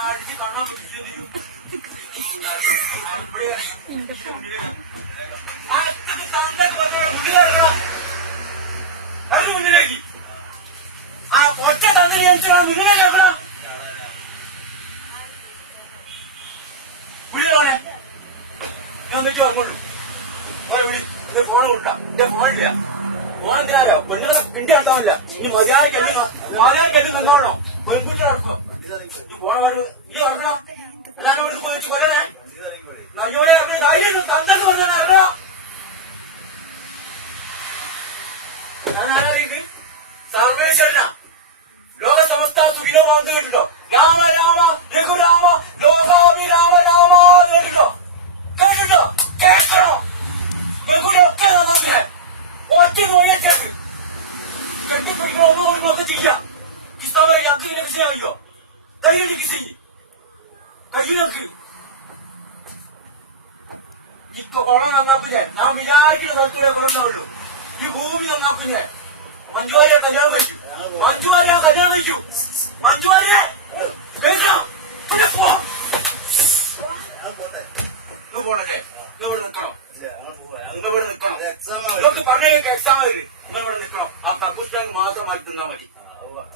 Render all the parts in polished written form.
അടിച്ച് കാണാൻ മുന്നിലേക്ക് ആ ഒറ്റ തന്നരി അനുസരിച്ചാണ് നിങ്ങളെ കേൾക്കണം. വിളിയോണെ ഞാൻ ഒന്നിച്ച് പറഞ്ഞോളൂ. ഓരോ വിളി ഫോണ് കൊടുക്കാം. എന്റെ ഫോണില്ല. ഫോൺ എന്തിനാരോ പെണ്ണുങ്ങളെ പിണ്ടി നടത്താമല്ല. ഇനി മതിയാനക്ക് എന്താവണോ പെൺകുട്ടി നടക്കും. ഫോണ പറഞ്ഞു നീ പറഞ്ഞോ എല്ലാരും എടുത്ത് പോയി കൊല്ലണേ. നയ്യോടെ ധൈര്യം തന്തക്ക് പറഞ്ഞാൽ ഇറങ്ങണോ. ഞാനാരറിയിക്ക് സർവേശ്വരനാ. ലോക സമസ്ത സുഖിനോ വാങ്ങി കേട്ടിട്ടോ. രാമ രാമ രഘുരാമ ലോകാഭിരാമ രാമ കേട്ടിട്ടോ. കേട്ടിട്ടോ കേൾക്കണോ. രഘുരൊക്കെ നന്നാക്കില്ലേ ഒറ്റ നോയേച്ചേക്ക് കെട്ടിപ്പിടിക്കണോ ഒന്നും കൊടുക്കണമൊക്കെ ചെയ്യാം. ഇഷ്ടം വരെ ഞങ്ങൾക്ക് ഇങ്ങനെ കിസിനെ കഴിയോ. ധൈര്യം കിസി കയ്യിലൊക്കെ ഇപ്പൊ കുളം നന്നാക്കുന്നേ. ഞാൻ വിചാരിക്കുന്ന സ്ഥലത്തൂടെ കുളമുണ്ടാവുള്ളൂ. ഈ ഭൂമി നന്നാക്കുന്നേ. മഞ്ജുവാരിയെ കല്യാണം കഴിച്ചു. മഞ്ജുവാരിയെ കല്യാണം കഴിച്ചു. മഞ്ജുവാരിയെ കേൾക്കണം. പിന്നെ പോ പോണേ. ഇവിടെ നിക്കണം. ഇവിടെ നിക്കണം. ഇതൊക്കെ പറഞ്ഞ എക്സാം ആയിട്ട് ഇവിടെ നിക്കണം. ആ കക്കൂസ് മാത്രമായിട്ട് നിന്നാ മതി.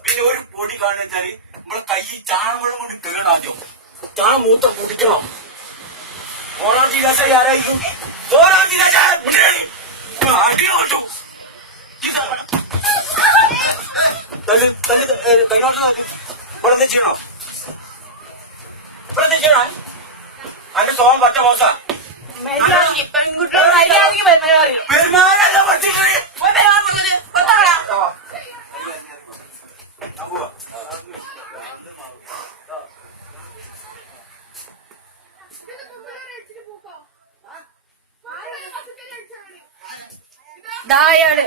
പിന്നെ ഒരു പൊടി കാണുന്ന വെച്ചാല് നമ്മളെ കൈ ചാണം വെള്ളം കൊണ്ട് കേണം. ആദ്യം ചാണം മൂത്തം കുടിക്കണം. ഓണാം ജില്ലാശ ആരായിരിക്കും. ഓണാം ജില്ലാശ അടിയോട്ടു ഇവിടെ ചെയ്യണോ. ഇവിടെ ചെയ്യണോ. അതിന്റെ സ്വഭാവം പറ്റ മോശം. പെരുമാറല്ല പഠിച്ചിട്ട് ദാ അയാള്